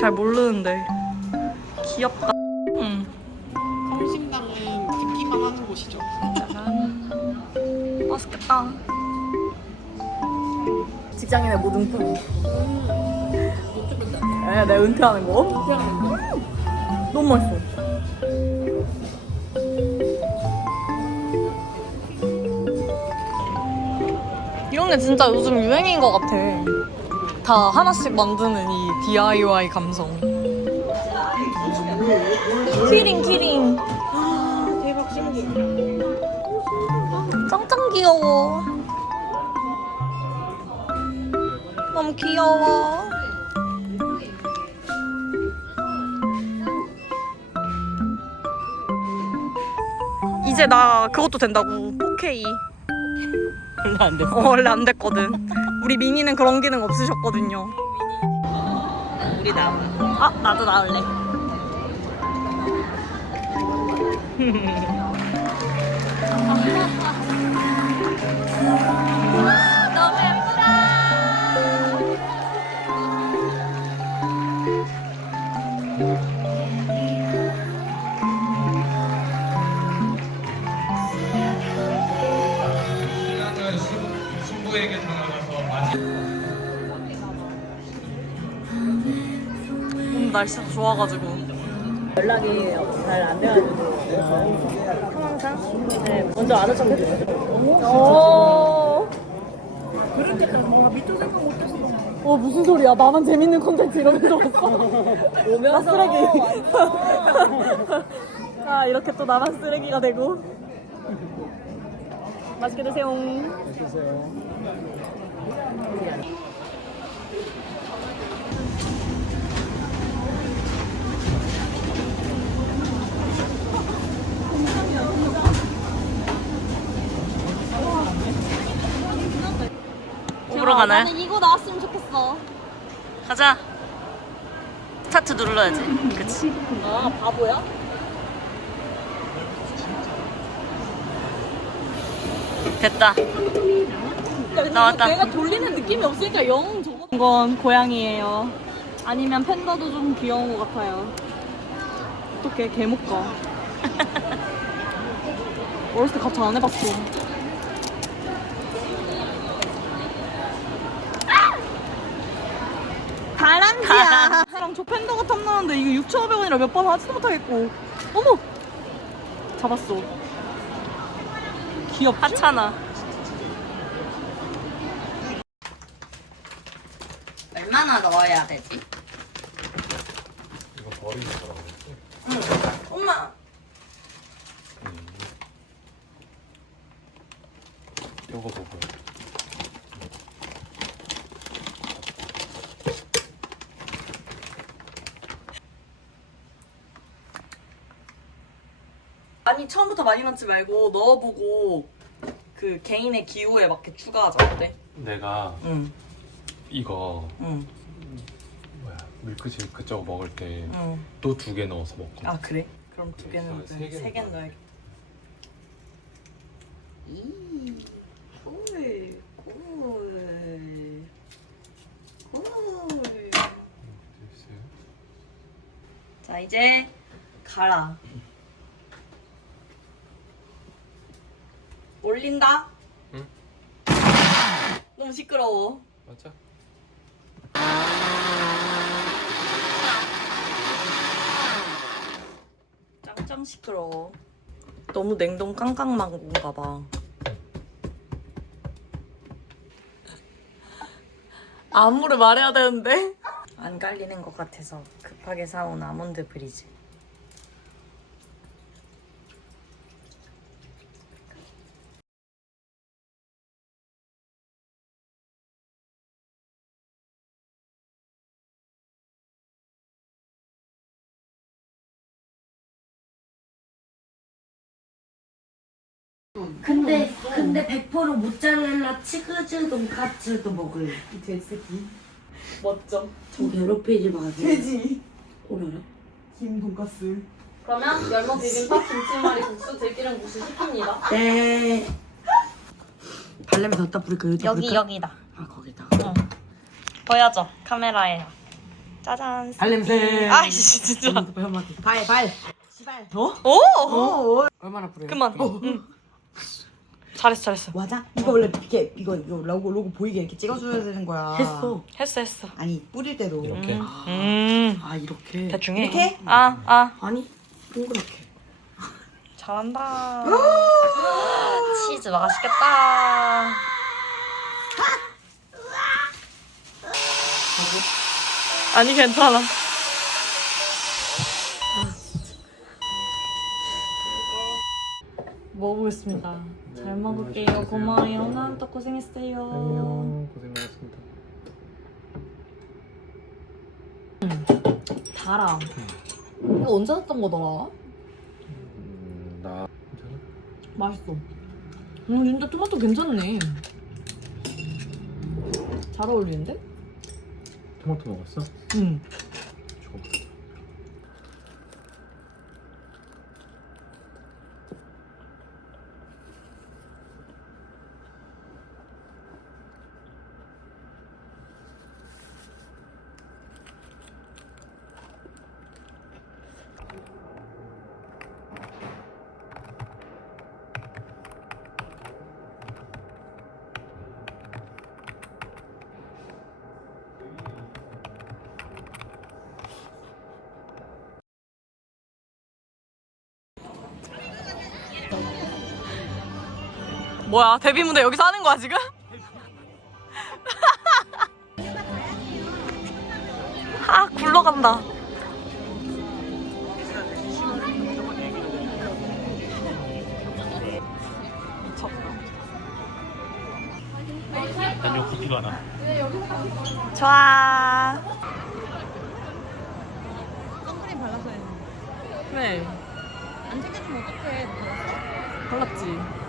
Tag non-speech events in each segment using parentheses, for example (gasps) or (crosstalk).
잘 모르는데 귀엽다. 응. 성심당은 듣기만 하는 곳이죠. 짜잔. 맛있겠다. 직장인의 모든 꿈. 에, 내가 은퇴하는 거? 너무 맛있어. 이런 게 진짜 요즘 유행인 것 같아. 다 하나씩 만드는 이 DIY 감성. 키링 키링. 대박 신기해. 짱짱 귀여워. 너무 귀여워. 이제 나 그것도 된다고 4K. (laughs) 원래 안 됐어. 어, 원래 안 됐거든. 우리 미니는 그런 기능 없으셨거든요. 우리 나. 아, 나도 나올래. (laughs) 좋아가지고. 연락이 잘 안 돼가지고 상황상 네, 먼저 아는 척 해주세요. 오. 그럴 때는 밑도 생각 못했어. 어 무슨 소리야? 나만 재밌는 콘텐츠 이러면서 왔어. 오면서 나 쓰레기. (laughs) 아 이렇게 또 나만 쓰레기가 되고. 맛있게 드세요. 보러 가나요? 나는 이거 나왔으면 좋겠어. 가자. 스타트 눌러야지. 그치. 아 바보야? 됐다. 나왔다. 내가 돌리는 느낌이 없으니까 영 저거. 이건 고양이에요. 아니면 팬더도 좀 귀여운 것 같아요. 어떻게 개못 가. 어렸을 때 갑자기 안 해봤어. 다람쥐야. (laughs) 사람 저 팬더가 탐나는데 이거 6,500원이라 몇 번 하지도 못하겠고. 어머! 잡았어. 귀엽지? 하찮아. 얼마나 넣어야 되지? 이거 버리는 거라고 했지? 엄마. 이거 보고 아니 처음부터 많이 넣지 말고 넣어보고 그 개인의 기호에 맞게 추가하자 어때? 내가 응, 이거 응, 뭐야 밀크쉐이크 저거 먹을 때 응. 또두개 넣어서 먹거든 아 그래? 그럼 두 개는 그래서 세 개는 세 개는 넣어야 넣어야겠다. 이, 꿀, 꿀, 꿀. 됐어요? 자 이제 가라. 올린다. 응. 너무 시끄러워. 맞아? 짱짱 시끄러워. 너무 냉동 깡깡 망고인가 봐. 안무를 말해야 되는데 안 깔리는 것 같아서 급하게 사온 아몬드 브리즈. 근데 근데 100% 모짜렐라 치즈 돈까츠도 먹을 이 돼지새끼 멋져. 저 괴롭히지 마세요 돼지. 오라라 김 돈까스. 그러면 열무 비빔밥, 김치말이 국수, 들기름 무시 시킵니다. 네 발냄새 어디다 뿌릴까 여기다 여기 뿌릴까? 여기다. 아 거기다 보여줘 카메라에. 짜잔. 발냄새. 아이씨 진짜. 발, 발. 시발. 어? 오. 얼마나 부러워? 그만. 응. 잘했어 잘했어. 맞아? 이거 원래 이렇게 이거 이거 로고 로고 보이게 이렇게 찍어줘야 되는 거야. 했어. 했어 했어. 아니 뿌릴 때도 이렇게 음. 아, 이렇게. 대충 해. 이렇게? 아 아. 아니, 동그랗게. 잘한다. (gasps) 치즈 맛있겠다. 아니 괜찮아. 먹어보겠습니다. 잘 먹을게요. 고마워요. 오늘도 고생했어요. 고생 많았습니다. 달아. 이거 언제 샀던 거더라? 음, 나 맛있어. 음 진짜 토마토 괜찮네. 잘 어울리는데? 토마토 먹었어? 응. 뭐야 데뷔 무대 여기서 하는 거야 지금? (laughs) 아 굴러간다. 난 여기 기가 나. 좋아. 그래. 안 챙겨주면 어떡해. 발랐지.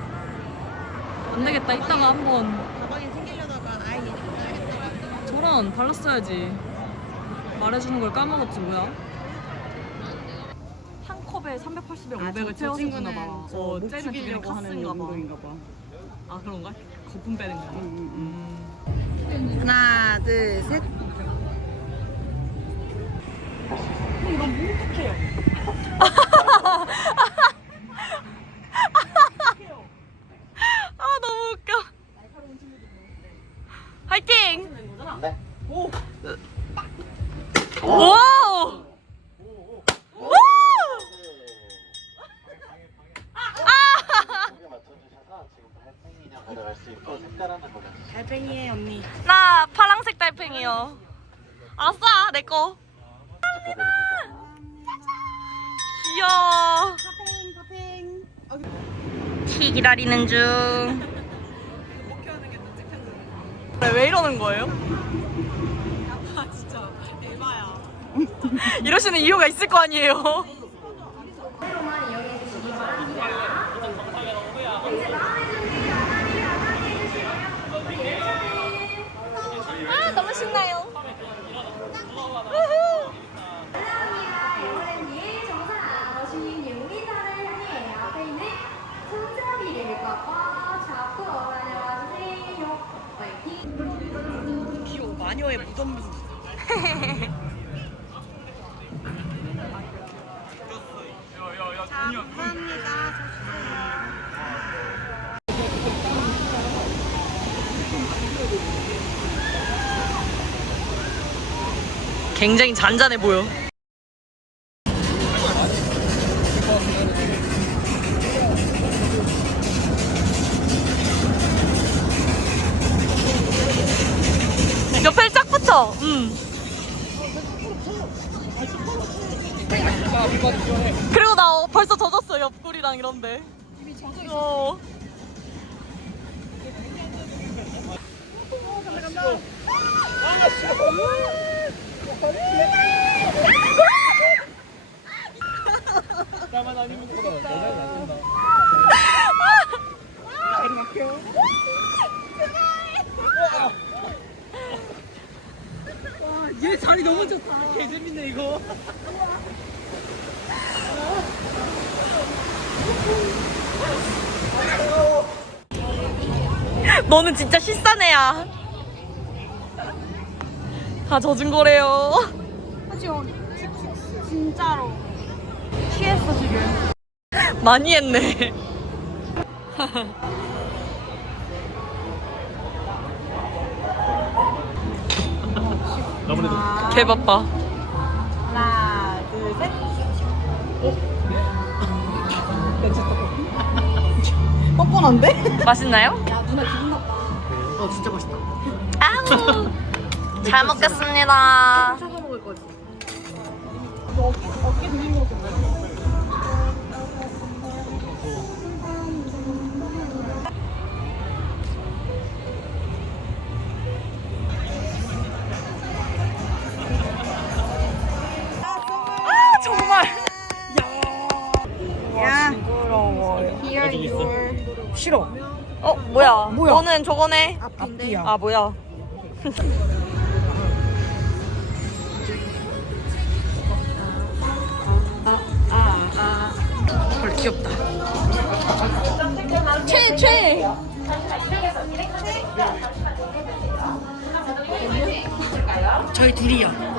안 되겠다. 이따가 한번. 가방에 챙기려다가 아예 저런 발랐어야지. 말해주는 걸 까먹었지 뭐야? 한 컵에 380에 500을 채워서 주나 봐. 어, 째리려고 하는 용도인가 봐. 아 그런가? 거품 빼는 거야? 하나 둘 셋. 아 (laughs) 너무 웃겨. 화이팅! 오! 와우! 와! 달팽이에 언니. 나 파랑색 달팽이요. 아싸 내 거. 귀여워. 키 기다리는 중. 왜, 왜 이러는 거예요? 아 진짜 에바야. 이러시는 이유가 있을 거 아니에요. 아 너무 신나요. 우후. 여행이 (laughs) 정상 어르신 용기산을 향해 앞에 있는 손잡이를 꽉꽉 잡고 다녀와주세요. 화이팅! 귀여워 마녀의 무덤비. 굉장히 잔잔해 보여. 옆에 쫙 붙여. 음. 그리고 나 어, 벌써 젖었어 옆구리랑 이런데. 젖어 있어. 얘 자리 너무 좋다. 개 재밌네 이거. 너는 진짜 실산 애야. 다 젖은 거래요. 진짜로. 취했어 지금. 많이 했네. 아무래도 개 바빠. 하나, 둘, 셋. 뻔뻔한데? 맛있나요? 어 진짜 맛있다. 아우. (laughs) 잘 먹겠습니다. 아 정말. 야. 나중 있어. 싫어. 어 뭐야? 뭐야? 너는 저거네. 앞이야. 아 뭐야? 헐 귀엽다. 최 최. 저희 둘이요.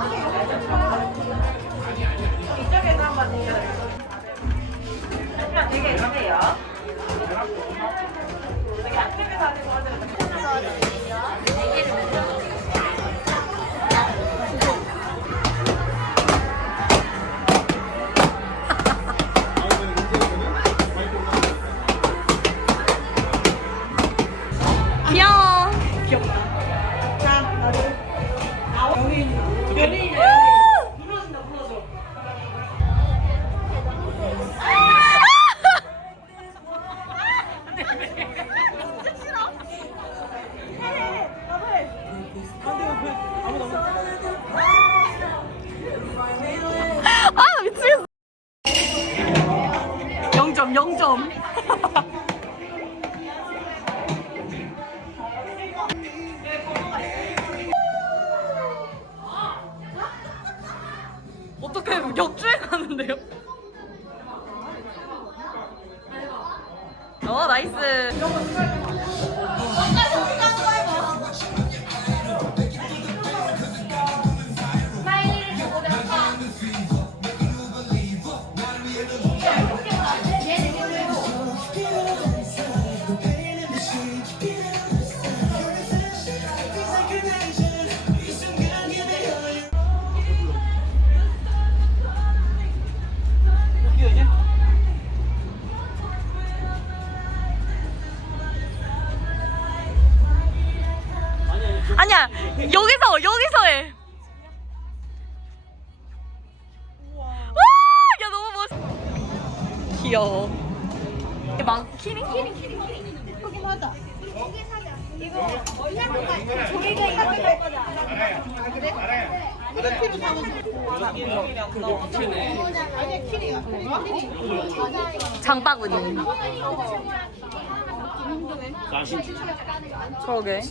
장바구니. 그러게.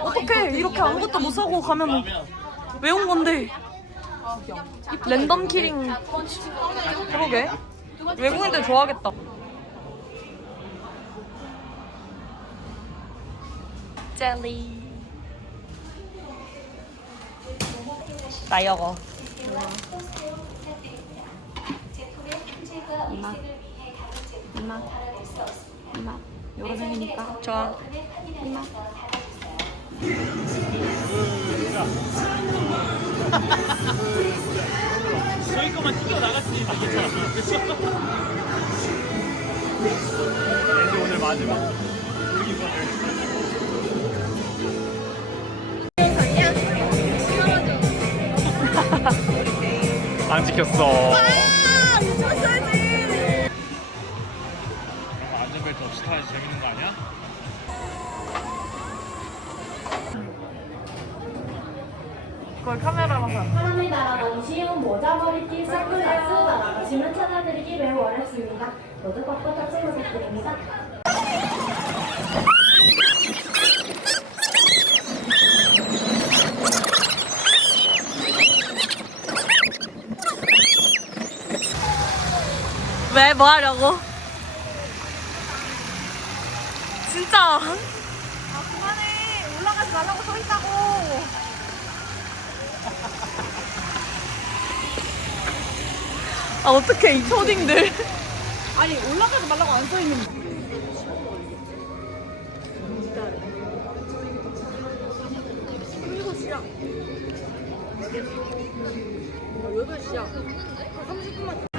어떻게 이렇게 아무것도 못 사고 가면 왜온 건데? 랜덤 키링. 그러게. 외국인들 좋아하겠다. 젤리. 나 이거. 이마. 이마. 이마. 요거 생기니까. 좋아. 이마. 저희 것만 튀겨 나갔으니까 괜찮아. 그렇죠? 이제 오늘 마지막. 안 지켰어. 안전벨트 없이 타야지 재밌는 거 아니야? 그걸 카메라로 한. 사람이 날아가기 쉬운 모자머리띠 선글라스 날아가시면 찾아드리기 매우 어렵습니다. 모두 꽉꽉 탑승 부탁드립니다. 왜? 뭐 하려고? 진짜. 아, 그만해. 올라가지 말라고 서 있다고. 아 어떡해 이 초딩들. 아니 올라가지 말라고 안 서 있는. 일곱 시야. 아, 여덟 시야. 한 30분만.